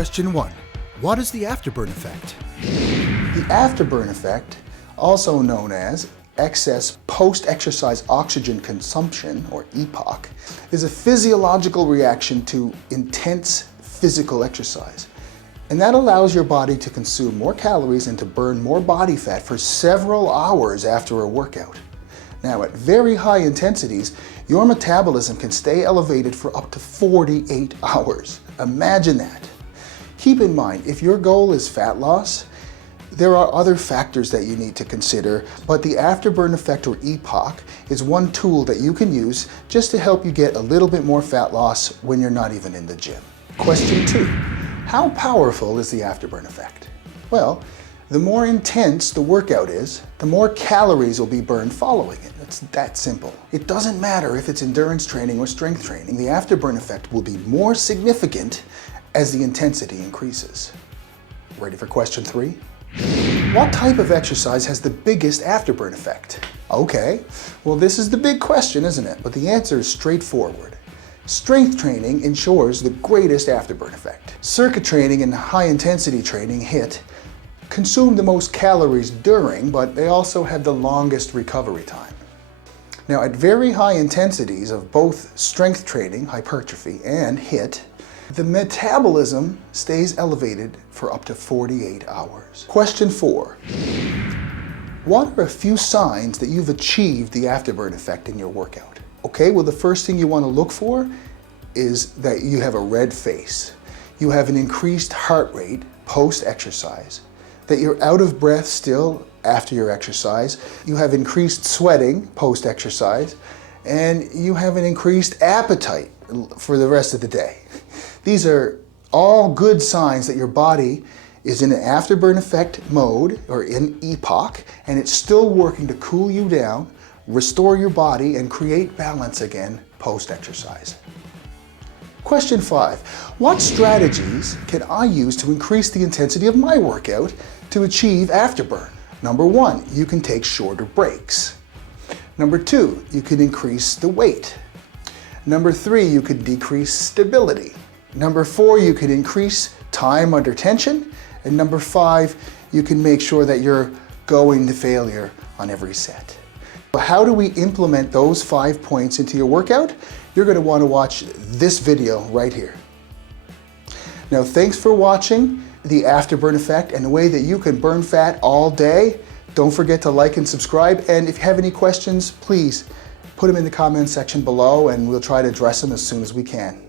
Question 1. What is the afterburn effect? The afterburn effect, also known as excess post-exercise oxygen consumption, or E.P.O.C, is a physiological reaction to intense physical exercise. And that allows your body to consume more calories and to burn more body fat for several hours after a workout. Now, at very high intensities, your metabolism can stay elevated for up to 48 hours. Imagine that. Keep in mind, if your goal is fat loss, there are other factors that you need to consider, but the afterburn effect, or E.P.O.C, is one tool that you can use just to help you get a little bit more fat loss when you're not even in the gym. Question 2. How powerful is the afterburn effect? Well, the more intense the workout is, the more calories will be burned following it. It's that simple. It doesn't matter if it's endurance training or strength training, the afterburn effect will be more significant as the intensity increases. Ready for question 3? What type of exercise has the biggest afterburn effect? Okay, well, this is the big question, isn't it? But the answer is straightforward. Strength training ensures the greatest afterburn effect. Circuit training and high-intensity training, HIIT, consume the most calories during, but they also have the longest recovery time. Now, at very high intensities of both strength training, hypertrophy, and HIIT, the metabolism stays elevated for up to 48 hours. Question 4. What are a few signs that you've achieved the afterburn effect in your workout? Okay, well, the first thing you want to look for is that you have a red face. You have an increased heart rate post-exercise, that you're out of breath still after your exercise, you have increased sweating post-exercise, and you have an increased appetite for the rest of the day. These are all good signs that your body is in an afterburn effect mode, or in E.P.O.C, and it's still working to cool you down, restore your body, and create balance again post-exercise. Question 5. What strategies can I use to increase the intensity of my workout to achieve afterburn? Number 1, you can take shorter breaks. Number 2, you can increase the weight. Number 3, you could decrease stability. Number 4, you can increase time under tension. And number 5, you can make sure that you're going to failure on every set. How do we implement those 5 points into your workout? You're going to want to watch this video right here. Now, thanks for watching the afterburn effect and the way that you can burn fat all day. Don't forget to like and subscribe. And if you have any questions, please put them in the comments section below and we'll try to address them as soon as we can.